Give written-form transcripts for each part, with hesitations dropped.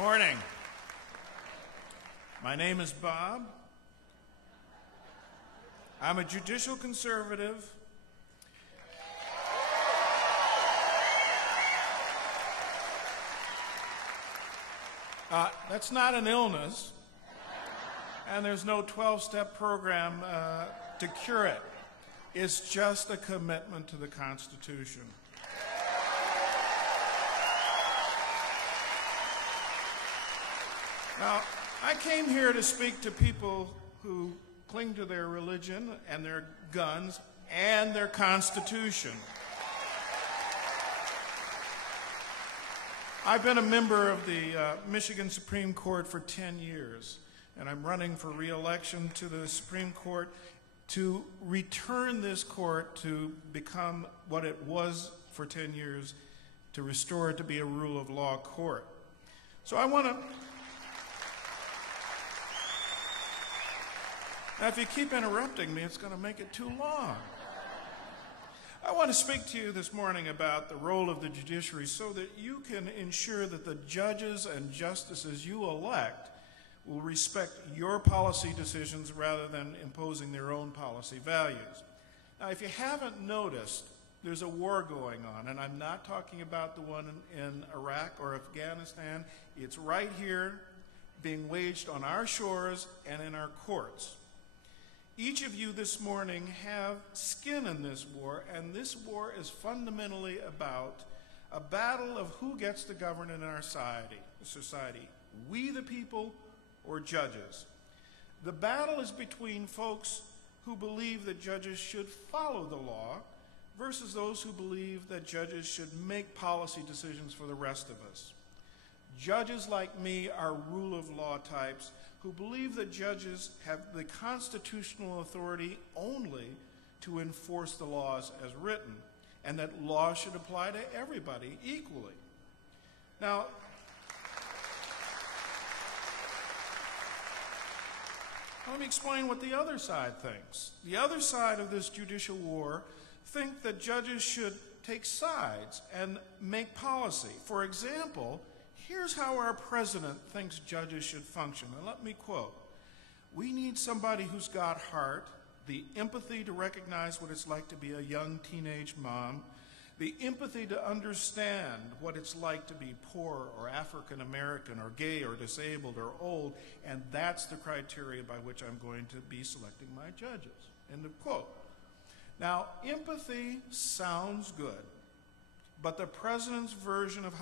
Morning. My name is Bob. I'm a judicial conservative. That's not an illness, and there's no 12-step program to cure it. It's just a commitment to the Constitution. Now, I came here to speak to people who cling to their religion and their guns and their Constitution. I've been a member of the Michigan Supreme Court for 10 years, and I'm running for re-election to the Supreme Court to return this court to become what it was for 10 years, to restore it to be a rule of law court. So I want to... Now, if you keep interrupting me, it's going to make it too long. I want to speak to you this morning about the role of the judiciary so that you can ensure that the judges and justices you elect will respect your policy decisions rather than imposing their own policy values. Now, if you haven't noticed, there's a war going on, and I'm not talking about the one in Iraq or Afghanistan. It's right here, being waged on our shores and in our courts. Each of you this morning have skin in this war, and this war is fundamentally about a battle of who gets to govern in our society, we the people or judges. The battle is between folks who believe that judges should follow the law versus those who believe that judges should make policy decisions for the rest of us. Judges like me are rule of law types who believe that judges have the constitutional authority only to enforce the laws as written, and that law should apply to everybody equally. Now, let me explain what the other side thinks. The other side of this judicial war think that judges should take sides and make policy. For example, here's how our president thinks judges should function. And let me quote, "We need somebody who's got heart, the empathy to recognize what it's like to be a young teenage mom, the empathy to understand what it's like to be poor or African American or gay or disabled or old, and that's the criteria by which I'm going to be selecting my judges." End of quote. Now, empathy sounds good, but the president's vision of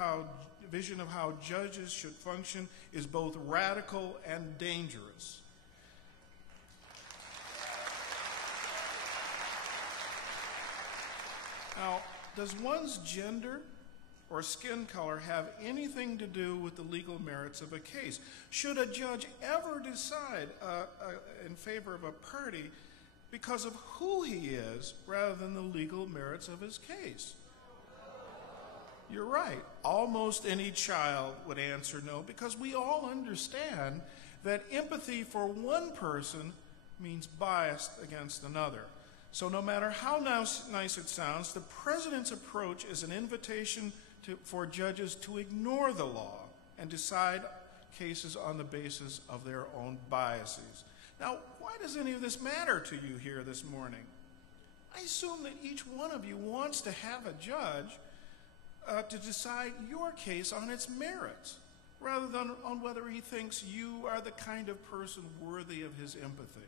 how judges should function is both radical and dangerous. Now, does one's gender or skin color have anything to do with the legal merits of a case? Should a judge ever decide in favor of a party because of who he is rather than the legal merits of his case? You're right. Almost any child would answer no, because we all understand that empathy for one person means bias against another. So no matter how nice it sounds, the president's approach is an invitation for judges to ignore the law and decide cases on the basis of their own biases. Now, why does any of this matter to you here this morning? I assume that each one of you wants to have a judge to decide your case on its merits, rather than on whether he thinks you are the kind of person worthy of his empathy.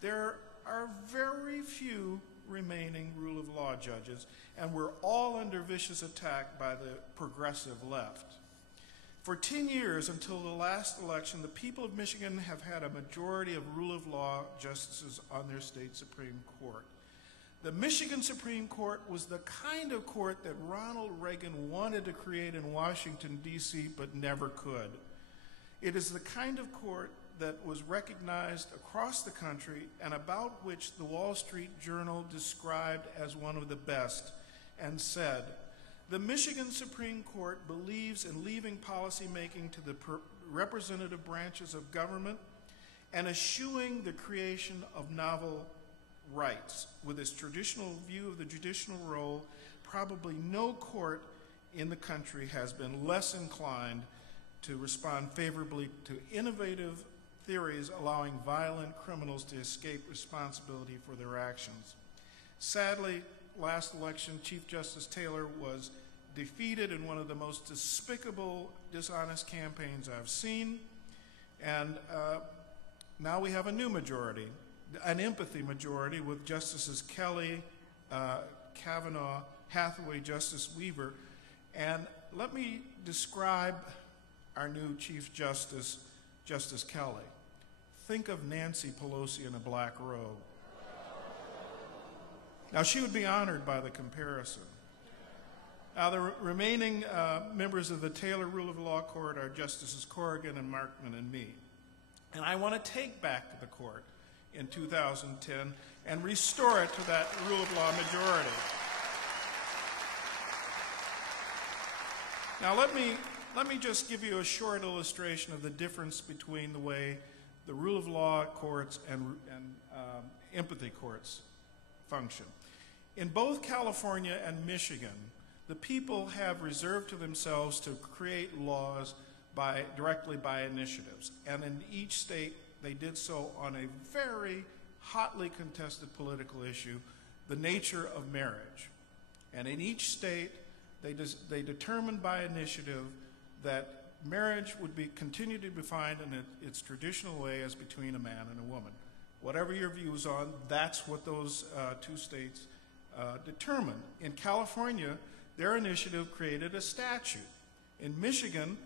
There are very few remaining rule of law judges, and we're all under vicious attack by the progressive left. For 10 years, until the last election, the people of Michigan have had a majority of rule of law justices on their state Supreme Court. The Michigan Supreme Court was the kind of court that Ronald Reagan wanted to create in Washington, D.C., but never could. It is the kind of court that was recognized across the country and about which the Wall Street Journal described as one of the best and said, "The Michigan Supreme Court believes in leaving policymaking to the representative branches of government and eschewing the creation of novel rights. With its traditional view of the judicial role, probably no court in the country has been less inclined to respond favorably to innovative theories allowing violent criminals to escape responsibility for their actions. Sadly, last election, Chief Justice Taylor was defeated in one of the most despicable, dishonest campaigns I've seen, and now we have a new majority, an empathy majority with Justices Kelly, Kavanaugh, Hathaway, Justice Weaver, and let me describe our new Chief Justice, Justice Kelly. Think of Nancy Pelosi in a black robe. Now, she would be honored by the comparison. Now, the remaining members of the Taylor Rule of Law Court are Justices Corrigan and Markman and me. And I want to take back the court in 2010 and restore it to that rule of law majority. Now, let me just give you a short illustration of the difference between the way the rule of law courts and empathy courts function. In both California and Michigan, the people have reserved to themselves to create laws directly by initiatives. And in each state, they did so on a very hotly contested political issue, the nature of marriage. And in each state, they determined by initiative that marriage would continue to be defined in its traditional way as between a man and a woman. Whatever your views on, that's what those two states determined. In California, their initiative created a statute. In Michigan,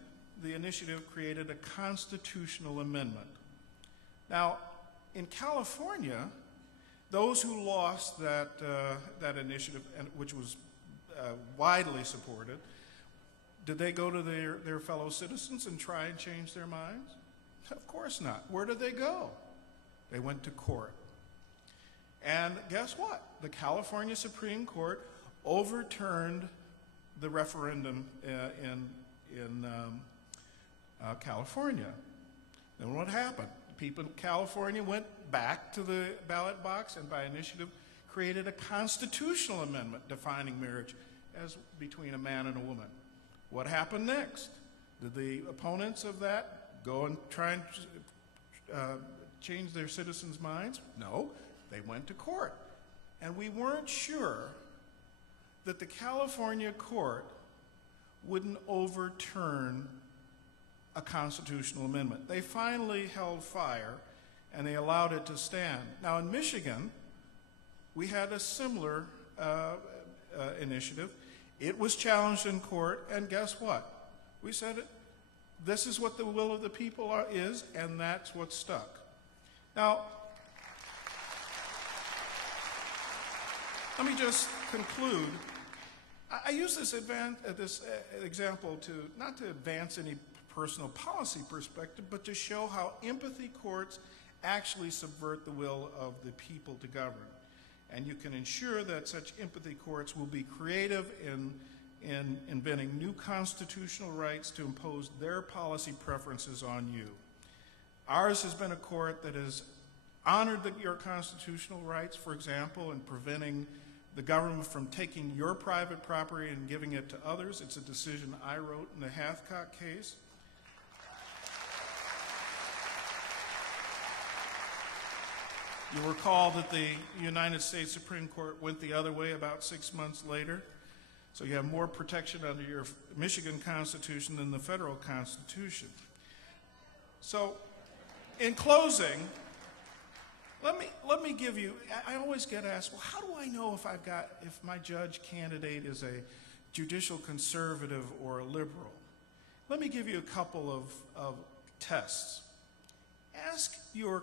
the initiative created a constitutional amendment. Now, in California, those who lost that initiative, which was widely supported, did they go to their fellow citizens and try and change their minds? Of course not. Where did they go? They went to court. And guess what? The California Supreme Court overturned the referendum in California. Then what happened? People in California went back to the ballot box and by initiative created a constitutional amendment defining marriage as between a man and a woman. What happened next? Did the opponents of that go and try and change their citizens' minds? No, they went to court. And we weren't sure that the California court wouldn't overturn a constitutional amendment. They finally held fire and they allowed it to stand. Now in Michigan, we had a similar initiative. It was challenged in court, and guess what? We said this is what the will of the people is, and that's what stuck. Now, let me just conclude. I use this example not to advance any personal policy perspective, but to show how empathy courts actually subvert the will of the people to govern. And you can ensure that such empathy courts will be creative in inventing new constitutional rights to impose their policy preferences on you. Ours has been a court that has honored your constitutional rights, for example, in preventing the government from taking your private property and giving it to others. It's a decision I wrote in the Hathcock case. You recall that the United States Supreme Court went the other way about 6 months later. So you have more protection under your Michigan Constitution than the federal Constitution. So in closing, let me give you, I always get asked, well, how do I know if my judge candidate is a judicial conservative or a liberal? Let me give you a couple of tests. Ask your